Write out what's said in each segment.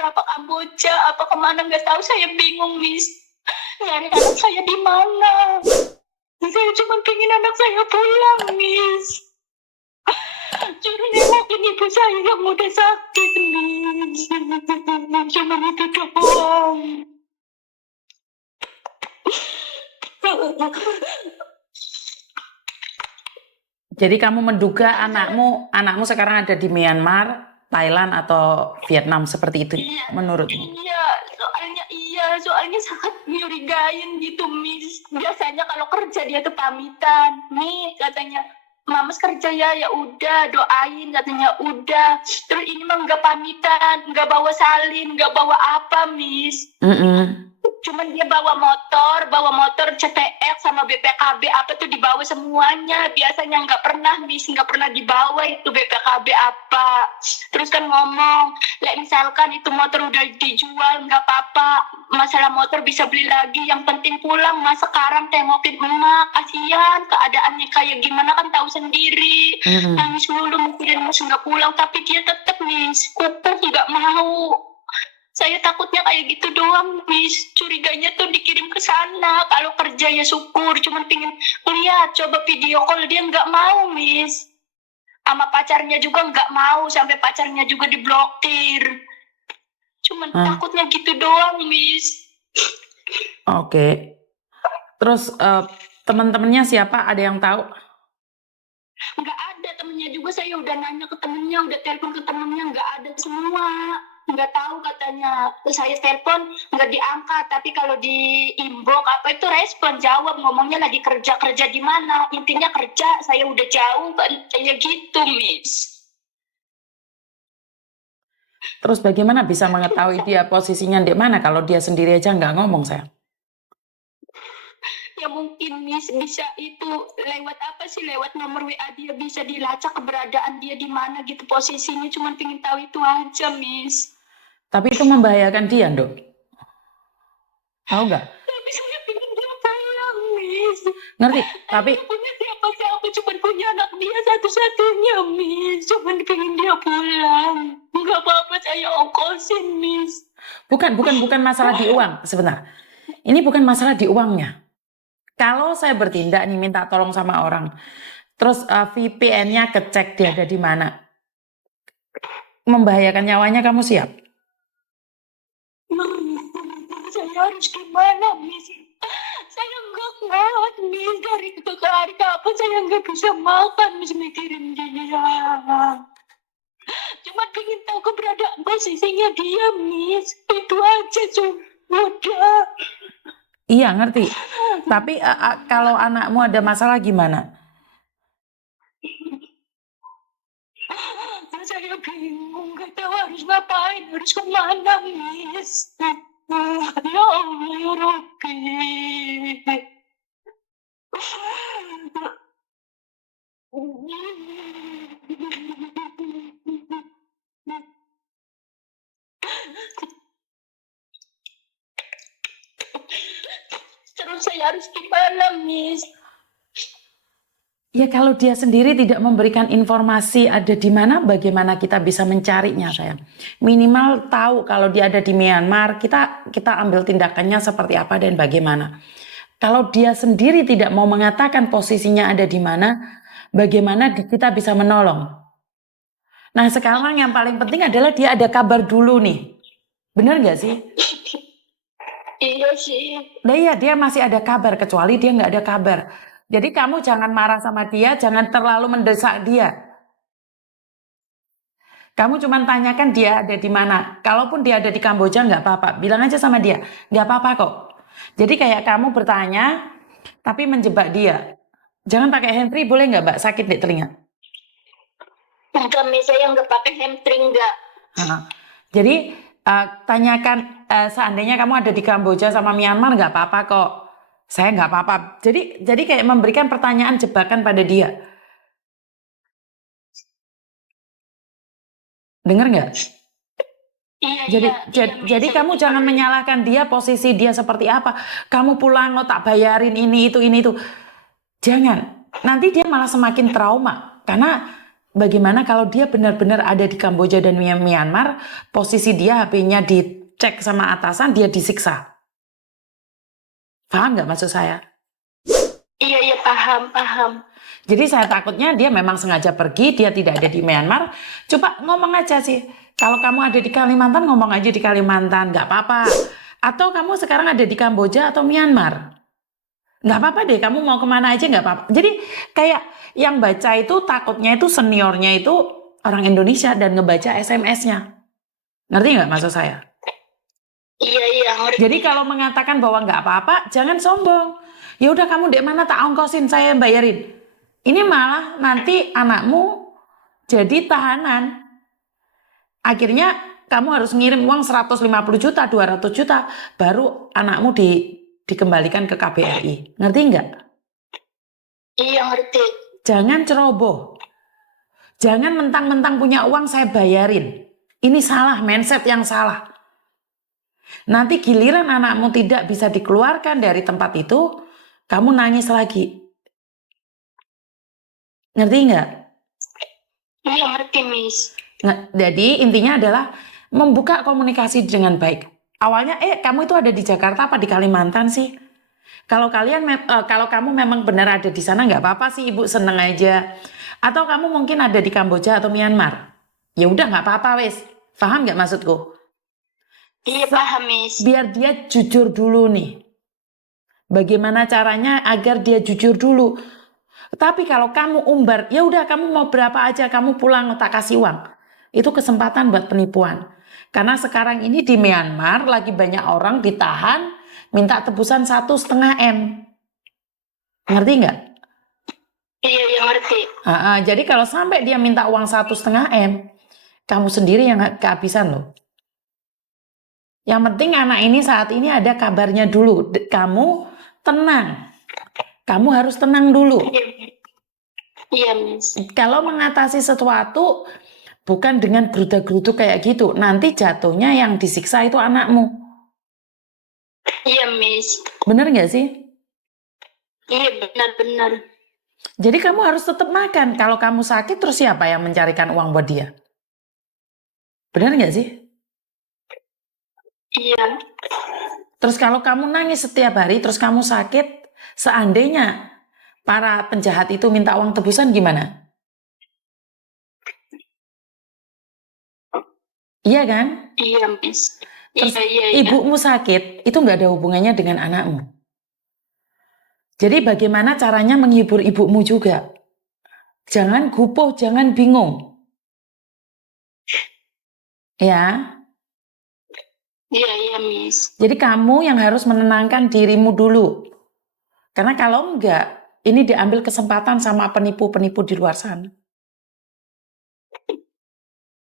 Myanmar, apa Kamboja, apa kemana nggak tahu, saya bingung, Miss. Nyari anak saya di mana? Saya cuma pengen anak saya pulang, Miss. Suruh nengokin ibu saya yang udah sakit, Miss. Cuma itu doang. Jadi kamu menduga anakmu sekarang ada di Myanmar, Thailand atau Vietnam seperti itu menurutmu? Soalnya sangat nyurigain gitu, Miss. Biasanya kalau kerja dia tuh pamitan. Nih katanya, Mamas kerja ya udah doain katanya udah. Terus ini mah nggak pamitan, nggak bawa salin, nggak bawa apa, Miss. Cuman dia bawa motor CTX sama BPKB apa tuh dibawa semuanya. Biasanya nggak pernah, Miss, nggak pernah dibawa itu BPKB apa. Terus kan ngomong, misalkan itu motor udah dijual nggak apa-apa, masalah motor bisa beli lagi, yang penting pulang. Mas sekarang tengokin emak, kasihan keadaannya kayak gimana kan tahu sendiri. Nangis mulu mikirin Mas nggak pulang, tapi dia tetap, Miss, kukuh nggak mau. Saya takutnya kayak gitu doang, Miss. Curiganya tuh dikirim ke sana. Kalau kerja ya syukur, cuman pingin lihat, coba video call, dia nggak mau, Miss. Sama pacarnya juga nggak mau, sampai pacarnya juga diblokir. Cuman takutnya gitu doang, Miss. Oke. Terus teman-temannya siapa? Ada yang tahu? Nggak ada temennya juga. Saya udah nanya ke temennya, udah telepon ke temennya, nggak ada semua. Nggak tahu katanya. Saya telepon nggak diangkat, tapi kalau di inbox apa itu respon, jawab, ngomongnya lagi kerja di mana. Intinya kerja, saya udah jauh kayak gitu, Miss. Terus bagaimana bisa mengetahui dia posisinya di mana kalau dia sendiri aja nggak ngomong, sayang? Ya mungkin, Miss, bisa itu lewat apa sih, lewat nomor WA dia bisa dilacak keberadaan dia di mana gitu posisinya. Cuman pengen tahu itu aja, Miss. Tapi itu membahayakan dia, Dok. Tahu nggak? Tapi saya pengen dia pulang, Miss. Ngerti? Tapi punya siapa-siapa, cuma punya anak dia satu-satunya, Miss. Cuma pengen dia pulang. Nggak apa-apa, saya ongkosin, Miss. bukan masalah di uang. Sebentar. Ini bukan masalah di uangnya. Kalau saya bertindak nih, minta tolong sama orang, terus VPN-nya kecek dia ada di mana, membahayakan nyawanya, kamu siap? Saya harus gimana, Miss? Saya nggak kuat, Miss. Dari hari kapan saya nggak bisa makan, Miss, mikirin dia. Cuma pengen tahu keberadaan posisinya dia, Miss. Itu aja, udah. Iya, ngerti. Tapi kalau anakmu ada masalah gimana? Saya bingung, nggak tahu harus ngapain, harus kemana, Miss. Ya Allah, ya Rabbi. Terus saya harus gimana, Miss? Ya kalau dia sendiri tidak memberikan informasi ada di mana, bagaimana kita bisa mencarinya, sayang? Minimal tahu kalau dia ada di Myanmar, kita ambil tindakannya seperti apa dan bagaimana. Kalau dia sendiri tidak mau mengatakan posisinya ada di mana, bagaimana kita bisa menolong? Nah sekarang yang paling penting adalah dia ada kabar dulu nih. Bener nggak sih? Iya sih. Nah iya, dia masih ada kabar, kecuali dia nggak ada kabar. Jadi kamu jangan marah sama dia, jangan terlalu mendesak dia. Kamu cuma tanyakan dia ada di mana. Kalaupun dia ada di Kamboja nggak apa-apa, bilang aja sama dia, nggak apa-apa kok. Jadi kayak kamu bertanya, tapi menjebak dia. Jangan pakai handfree, boleh nggak, Mbak? Sakit di telinga. Enggak, Miss, saya nggak pakai hamstring, nggak. Jadi tanyakan, seandainya kamu ada di Kamboja sama Myanmar nggak apa-apa kok. Saya nggak apa-apa. Jadi kayak memberikan pertanyaan jebakan pada dia. Dengar nggak? Jadi kamu jangan menyalahkan dia, posisi dia seperti apa. Kamu pulang lo tak bayarin ini itu. Jangan. Nanti dia malah semakin trauma. Karena bagaimana kalau dia benar-benar ada di Kamboja dan Myanmar, posisi dia HP-nya dicek sama atasan, dia disiksa. Paham nggak maksud saya? Iya, paham. Jadi saya takutnya dia memang sengaja pergi, dia tidak ada di Myanmar. Coba ngomong aja sih. Kalau kamu ada di Kalimantan, ngomong aja di Kalimantan, nggak apa-apa. Atau kamu sekarang ada di Kamboja atau Myanmar. Nggak apa-apa deh, kamu mau kemana aja nggak apa-apa. Jadi kayak yang baca itu takutnya itu seniornya itu orang Indonesia dan ngebaca SMS-nya. Ngerti nggak maksud saya? Iya, ngerti. Jadi kalau mengatakan bahwa nggak apa-apa, jangan sombong. Ya udah kamu dek mana tak ongkosin, saya yang bayarin. Ini malah nanti anakmu jadi tahanan. Akhirnya kamu harus ngirim uang 150 juta, 200 juta, baru anakmu dikembalikan ke KBRI. Ngerti nggak? Iya, ngerti. Jangan ceroboh. Jangan mentang-mentang punya uang saya bayarin. Ini salah, mindset yang salah. Nanti giliran anakmu tidak bisa dikeluarkan dari tempat itu, kamu nangis lagi. Ngerti nggak? Iya, ngerti, Miss. Jadi intinya adalah membuka komunikasi dengan baik. Awalnya, kamu itu ada di Jakarta apa di Kalimantan sih? Kalau kamu memang benar ada di sana nggak apa-apa sih, ibu seneng aja. Atau kamu mungkin ada di Kamboja atau Myanmar. Ya udah nggak apa-apa wes. Paham nggak maksudku? Iya, paham, Miss. Biar dia jujur dulu nih. Bagaimana caranya agar dia jujur dulu. Tapi kalau kamu umbar, ya udah kamu mau berapa aja, kamu pulang tak kasih uang. Itu kesempatan buat penipuan. Karena sekarang ini di Myanmar lagi banyak orang ditahan minta tebusan 1,5 M. Ngerti nggak? Iya, ngerti. Jadi kalau sampai dia minta uang 1,5 M, kamu sendiri yang kehabisan loh. Yang penting anak ini saat ini ada kabarnya dulu. Kamu tenang. Kamu harus tenang dulu. Iya, Miss. Kalau mengatasi sesuatu bukan dengan geruda-gerudu kayak gitu. Nanti jatuhnya yang disiksa itu anakmu. Iya, Miss. Bener nggak sih? Iya, benar. Jadi kamu harus tetap makan. Kalau kamu sakit terus siapa yang mencarikan uang buat dia? Bener nggak sih? Iya. Terus kalau kamu nangis setiap hari, terus kamu sakit, seandainya para penjahat itu minta uang tebusan gimana? Iya kan? Iya, Miss. Terus Iya. ibumu sakit, itu nggak ada hubungannya dengan anakmu. Jadi bagaimana caranya menghibur ibumu juga? Jangan gupuh, jangan bingung. Ya. Iya, Miss. Jadi kamu yang harus menenangkan dirimu dulu. Karena kalau enggak, ini diambil kesempatan sama penipu-penipu di luar sana.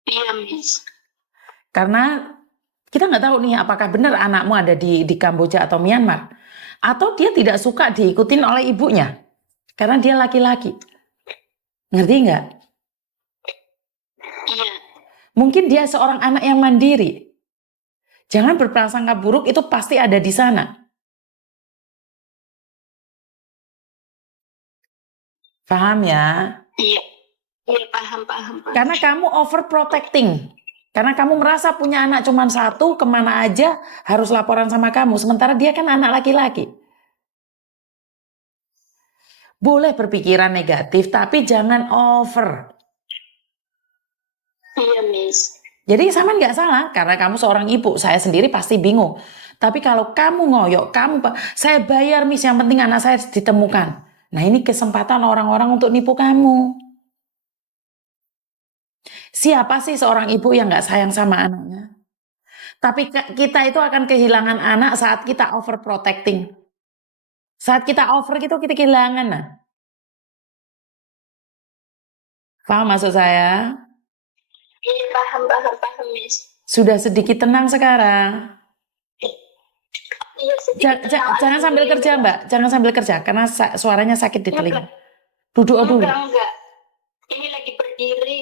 Iya, Miss. Karena kita nggak tahu nih apakah benar anakmu ada di Kamboja atau Myanmar. Atau dia tidak suka diikutin oleh ibunya. Karena dia laki-laki. Ngerti nggak? Iya. Mungkin dia seorang anak yang mandiri. Jangan berprasangka buruk, itu pasti ada di sana. Paham ya? Iya, paham. Karena kamu overprotecting. Karena kamu merasa punya anak cuma satu, kemana aja harus laporan sama kamu. Sementara dia kan anak laki-laki. Boleh berpikiran negatif, tapi jangan over. Iya, Miss. Jadi sama nggak salah, karena kamu seorang ibu, saya sendiri pasti bingung. Tapi kalau kamu ngoyok, saya bayar Miss, yang penting anak saya ditemukan. Nah ini kesempatan orang-orang untuk nipu kamu. Siapa sih seorang ibu yang nggak sayang sama anaknya? Tapi kita itu akan kehilangan anak saat kita overprotecting. Saat kita over gitu, kita kehilangan. Nah. Paham maksud saya? Iya, paham, Miss. Sudah sedikit tenang sekarang. Iya, Jangan sambil kerja, Mbak. Jangan sambil kerja, karena suaranya sakit di telinga. Duduk dulu. Enggak. Ini lagi berdiri.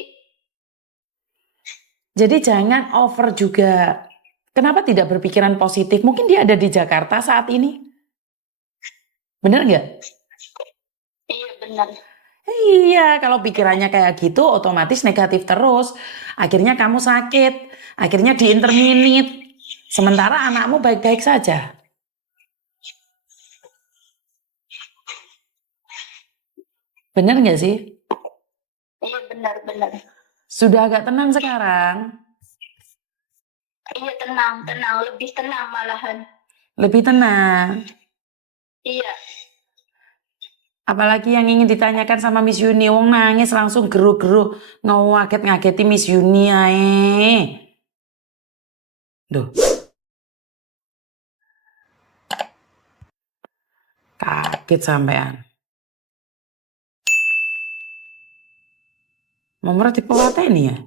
Jadi jangan over juga. Kenapa tidak berpikiran positif? Mungkin dia ada di Jakarta saat ini. Benar nggak? Iya, benar. Iya, kalau pikirannya kayak gitu otomatis negatif terus. Akhirnya kamu sakit, akhirnya diinterminit. Sementara anakmu baik-baik saja. Bener nggak sih? Iya benar-benar. Sudah agak tenang sekarang. Iya tenang, tenang, lebih tenang malahan. Lebih tenang. Iya, Apalagi yang ingin ditanyakan sama Miss Yuni. Wong nangis langsung geru-geru. Ngaget-ngageti Miss Yuni ae. Duh, kaget sampean. Nomornya tipe ini ya?